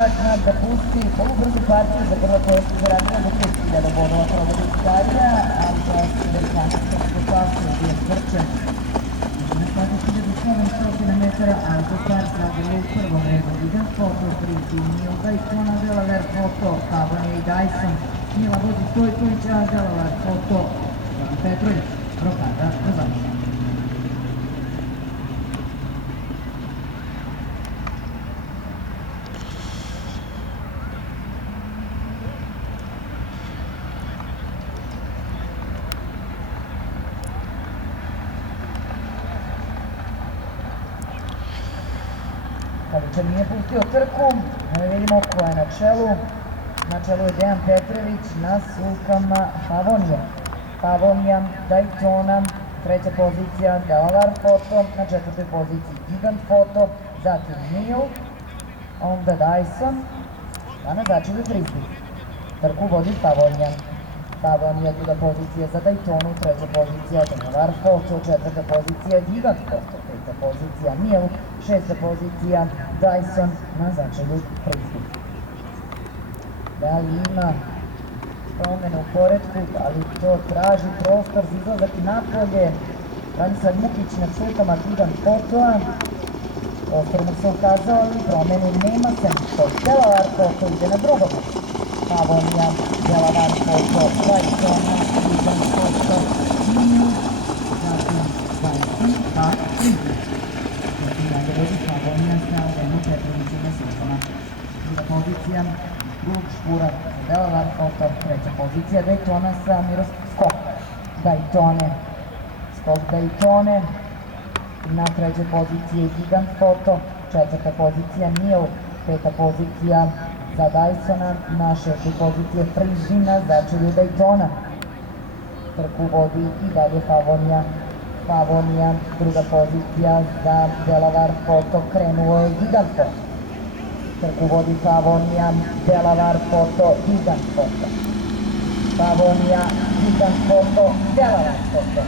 da pusti polubrzu partiju za prvo koje su zaradila do 5000 bodova provodi Italija, a koja su Amerikanska skupasa je bio svrčen. Na 20.700 metara autokar slagala u prvom redu Gigan Foto, Priti, Mil Daytona, Delaver Foto, Pavonija i Dyson, Mila vozi Stojkovića, Delaver Foto, Zoran Petrović, Rokada Rozavlja. Kada nije pustio trku, vidimo ko je na čelu. Na čelu je Dejan Petrović na sulkama Pavonija, Daytona, treća pozicija Delavar Foto, na četvrtoj poziciji Gigant Foto, zatim Mil, onda Dyson, a na začelju Frisbee. Trku vodi Pavonija, druga pozicija za Daytonu, treća pozicija Delavar Foto, četvrta pozicija Gigant Foto, peta pozicija Mil, šesta pozicija Dyson, na začelju Frisbee. Da li ima promene u poretku, da li to traži prostor za izlazak napolje. Branislav Mukić na sulkama Gigant Fotoa, prostor mu se ukazao, ali promene nema se. Delavar Foto ide na drugom. Pavonija, Delavar Foto, Daytona, Gigant Foto, Mil, zatim Dyson, pa Frisbee. Zatim dalje vodi Pavonija sa Dejanom Petrovićem na sulkama. Druga pozicija Drug Špura, Delavar Foto, treća pozicija Daytona sa Miroslav Skok. Daytone, na trećoj poziciji Gigant Foto, četvrta pozicija Mil, peta pozicija za Dysona, na šestoj poziciji Frisbee, na začelju Daytona. Trku vodi i dalje Pavonija, druga pozicija za Delavar Foto, krenuo je Gigant Foto. Trku vodi Pavonija, Delavar Foto, Gigant Foto. Pavonija, Gigant Foto, Delavar Foto.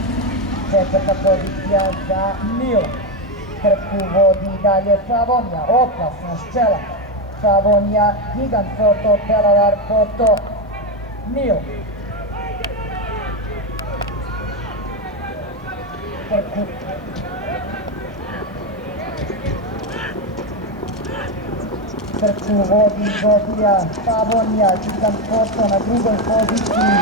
Četvrta pozicija za Mil. Trku vodi dalje Pavonija, opasna ščela. Pavonija, Gigant Foto, Delavar Foto, Mil. Trku vodi Zodija, Pavonija, Gigant Foto na drugoj poziciji.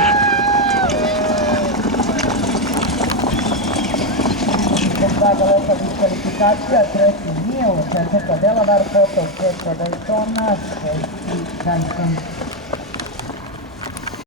Draga lepa diskvalifikacija, treći Mil, četvrta Delavar Foto, peta Daytona, šesti Dyson.